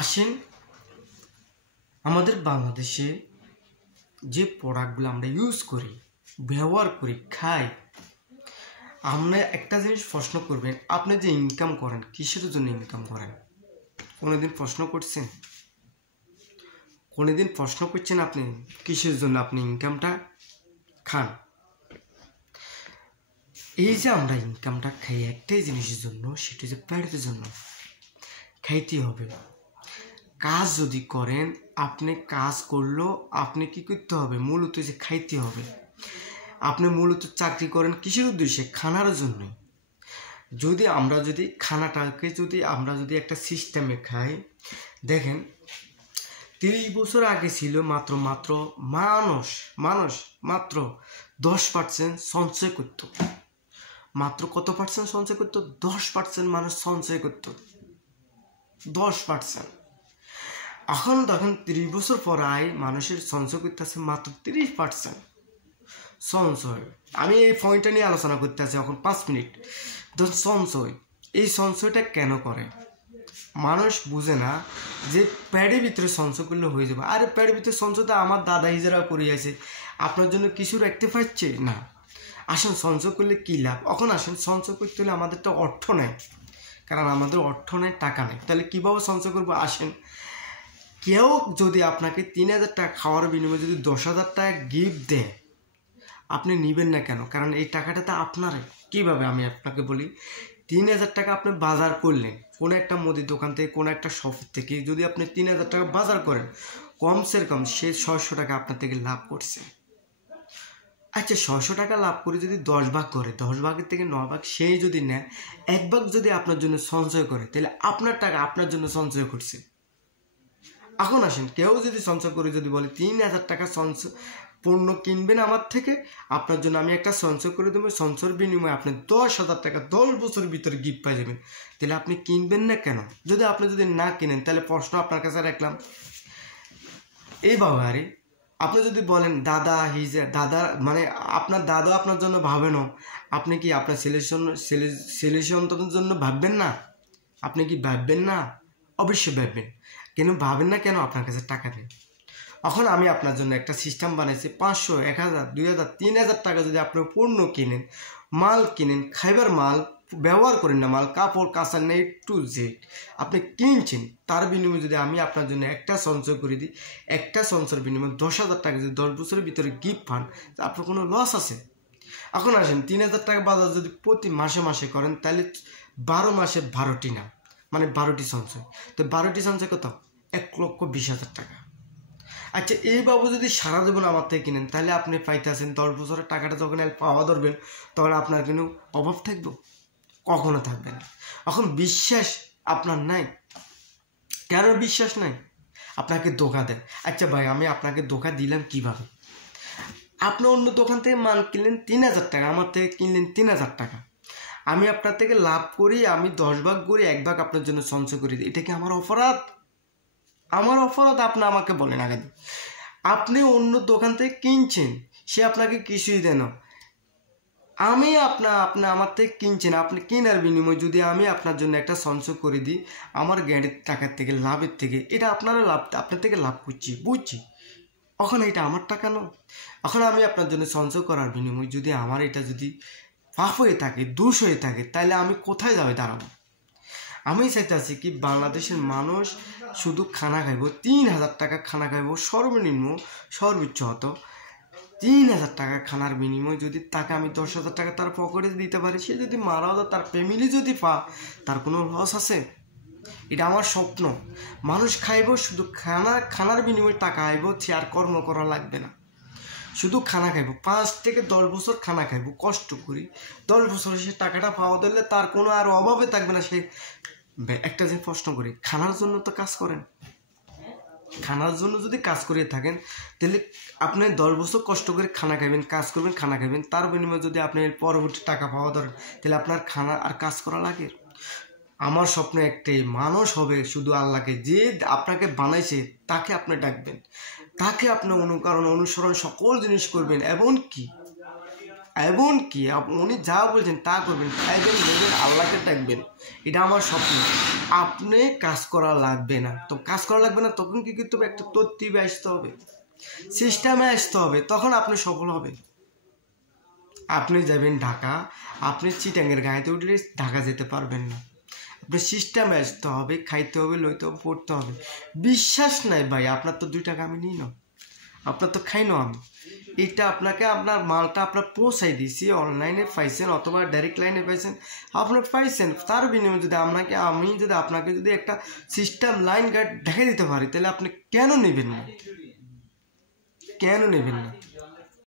আসেন আমাদের বাংলাদেশে যে প্রোডাক্টগুলো আমরা ইউজ করি, ব্যবহার করি, খাই, আমরা একটা জিনিস প্রশ্ন করবেন, আপনি যে ইনকাম করেন কিসের জন্য ইনকাম করেন? কোনোদিন প্রশ্ন করছেন? কোনোদিন প্রশ্ন করছেন আপনি কিসের জন্য আপনি ইনকামটা খান? এই যে আমরা ইনকামটা খাই একটাই জিনিসের জন্য, সেটা হচ্ছে পেটের জন্য। খাইতে হবে। কাজ যদি করেন, আপনি কাজ করলেও আপনি কি করতে হবে? মূলত যে খাইতে হবে। আপনি মূলত চাকরি করেন কিসের উদ্দেশ্যে? খানার জন্যই। আমরা যদি খানাটাকে আমরা যদি একটা সিস্টেমে খাই, দেখেন 30 বছর আগে ছিল মাত্র মানুষ মাত্র 10% সঞ্চয় করত। মাত্র কত পার্সেন্ট সঞ্চয় করতো? 10% মানুষ সঞ্চয় করত। 10%। এখন তখন 30 বছর পর মানুষের সঞ্চয় করতেছে মাত্র 30% সঞ্চয়। আমি এই পয়েন্টটা নিয়ে আলোচনা করতে আছি এখন 5 মিনিট। তো সঞ্চয়, এই সঞ্চয়টা কেন করে? মানুষ বুঝে না যে প্যাডের ভিতরে সঞ্চয় করলে হয়ে যাবে। আরে প্যাডের ভিতরে সঞ্চয় তো আমার দাদা হিজেরা করে আছে, আপনার জন্য কিছু রাখতে পারছে না। আসেন সঞ্চয় করলে কী লাভ? এখন আসেন সঞ্চয় করতে হলে আমাদের তো অর্থ নেই, কারণ আমাদের অর্থ নেই, টাকা নেই। তাহলে কীভাবে সঞ্চয় করবো? আসেন, কেউ যদি আপনাকে 3000 টাকা খাওয়ার বিনিময়ে যদি 10,000 টাকা গিফট দেয়, আপনি নেবেন না কেন? কারণ এই টাকাটা তো আপনারই। কীভাবে আমি আপনাকে বলি, 3000 টাকা আপনি বাজার করলেন কোনো একটা মুদির দোকান থেকে, কোনো একটা শপ থেকে, যদি আপনি 3000 টাকা বাজার করেন, কমসে কম সে 600 টাকা আপনার থেকে লাভ করছে। আচ্ছা, 600 টাকা লাভ করে যদি 10 ভাগ করে, 10 ভাগের থেকে 9 ভাগ সেই যদি নেয়, 1 ভাগ যদি আপনার জন্য সঞ্চয় করে, তাহলে আপনার টাকা আপনার জন্য সঞ্চয় করছে। এখন আসেন, কেউ যদি সঞ্চয় করে যদি বলে 3000 টাকা সঞ্চয় পণ্য কিনবেন আমার থেকে, আপনার জন্য আমি একটা সঞ্চয় করে দেবো, সঞ্চয়ের বিনিময়ে আপনি 10,000 টাকা 10 বছরের ভিতরে গিফট পাই যাবেন। তাহলে আপনি কিনবেন না কেন? আপনি যদি না কিনেন, তাহলে প্রশ্ন আপনার কাছে রাখলাম, এই বাবারে আপনি যদি বলেন দাদা মানে আপনার দাদা আপনার জন্য ভাবে না, আপনি কি আপনার ছেলে সন্তানের জন্য ভাববেন না? আপনি কি ভাববেন না? অবশ্যই ভাববেন। কেন ভাবেন না কেন? আপনার কাছে টাকা নেই। এখন আমি আপনার জন্য একটা সিস্টেম বানাইছি, 500, 1000, 2000, 3000 টাকা যদি আপনি পণ্য কিনেন, মাল কিনেন, খাইবার মাল, ব্যবহার করেন না মাল, কাপড় কাঁচা নেই টু জেড আপনি কিনছেন, তার বিনিময়ে যদি আমি আপনার জন্য একটা সঞ্চয় করে দিই, একটা সঞ্চয়ের বিনিময়ে 10,000 টাকা যদি 10 বছরের ভিতরে গিফট পান, আপনার কোনো লস আছে? এখন আসেন, 3000 টাকা বাজার যদি প্রতি মাসে মাসে করেন, তাহলে 12 মাসে 12টি না, মানে 12টি সঞ্চয়। তো 12টি সঞ্চয় কত? 1,20,000 টাকা। আচ্ছা, এই বাবু যদি সারা জীবন আমার থেকে কিনেন, তাহলে আপনি পাইতেছেন 10 বছরের টাকাটা যখন পাওয়া ধরবেন, তখন আপনার কিন্তু অভাব থাকবে? কখনো থাকবে না। এখন বিশ্বাস আপনার নাই, কেন বিশ্বাস নাই? আপনাকে ধোঁকা দেয়। আচ্ছা ভাই, আমি আপনাকে ধোঁকা দিলাম কিভাবে? আপনি অন্য দোকান থেকে মাল কিনলেন 3000 টাকা, আমার থেকে কিনলেন 3000 টাকা, আমি আপনার থেকে লাভ করি, আমি 10 ভাগ করি, 1 ভাগ আপনার জন্য সঞ্চয় করে দিই। এটা কি আমার অপরাধ? আমার অপরাধ? আপনি আমাকে বলেন আগে। আপনি অন্য দোকান থেকে কিনছেন, সে আপনাকে কিছুই দেন, আপনি আমার থেকে কিনছেন, আপনি কেনার বিনিময়ে যদি আমি আপনার জন্য একটা সঞ্চয় করে দিই আমার গ্যাঁড়ের টাকার থেকে, লাভের থেকে, এটা আপনার থেকে লাভ করছি, বুঝছি। এখন এটা আমার টাকা নয়। এখন আমি আপনার জন্য সঞ্চয় করার বিনিময়ে যদি আমার এটা যদি পাপ হয়ে থাকে, দোষ হয়ে থাকে, তাহলে আমি কোথায় যাবে দাঁড়াবো? আমি চাইতেছি কি, বাংলাদেশের মানুষ শুধু খানা খাইব, 3000 টাকা খানা খাইব সর্বনিম্ন, সর্বোচ্চ হতো 3000 টাকা খানার বিনিময়ে যদি তাকে আমি 10,000 টাকা তার পকেটে দিতে পারি, সে যদি মারাও যায়, তার ফ্যামিলি যদি তার কোনো লস আছে? এটা আমার স্বপ্ন। মানুষ খাইব, শুধু খানার বিনিময়ে টাকা আইব, সে আর কর্ম করা লাগবে না, শুধু খানা খাইব। 5 থেকে 10 বছর খানা খাইব, কষ্ট করি, 10 বছর সে টাকাটা পাওয়া দিলে তার কোনো আর অভাবে থাকবে না। সে একটা যে প্রশ্ন করি, খানার জন্য তো কাজ করেন, খানার জন্য যদি কাজ করে থাকেন, তাহলে আপনি 10 বছর কষ্ট করে খানা খাইবেন, কাজ করবেন, খানা খাইবেন, তার বিনিময়ে যদি আপনি পরবর্তী টাকা পাওয়া ধরেন, তাহলে আপনার খানা আর কাজ করা লাগে? আমার স্বপ্ন একটাই, মানুষ হবে শুধু আল্লাহকে, যে আপনাকে বানাইছে তাকে আপনি ডাকবেন, তাকে আপনি অনুকরণ অনুসরণ সকল জিনিস করবেন, এবং কি এমনকি উনি যা বলছেন তা করবেন, খাইবেন, দেবেন, আল্লাহকে ডাকবেন, এটা আমার স্বপ্ন। আপনি কাজ করা লাগবে না, তো কাজ করা লাগবে না তখন কি করতে হবে? একটা তরতিবে আসতে হবে, সিস্টেমে আসতে হবে, তখন আপনি সফল হবেন। আপনি যাবেন ঢাকা, আপনি চিটাঙের গাড়িতে উঠলে ঢাকা যেতে পারবেন না। আপনি সিস্টেমে আসতে হবে, খাইতে হবে, লইতে হবে, পড়তে হবে। বিশ্বাস নাই ভাই, আপনার তো 2 টাকা আমি নিই না, আপনার তো খাই না আমি। এটা আপনাকে আপনার মালটা আপনার পৌঁছাই দিছি, অনলাইনে পাইছেন অথবা ডাইরেক্ট লাইনে পাইছেন, আপনার পাইছেন। তার বিনিময়ে যদি আমি যদি আপনাকে যদি একটা সিস্টেম লাইন গাইড দেখে দিতে পারি, তাহলে আপনি কেন নেবেন না? কেন নেবেন না?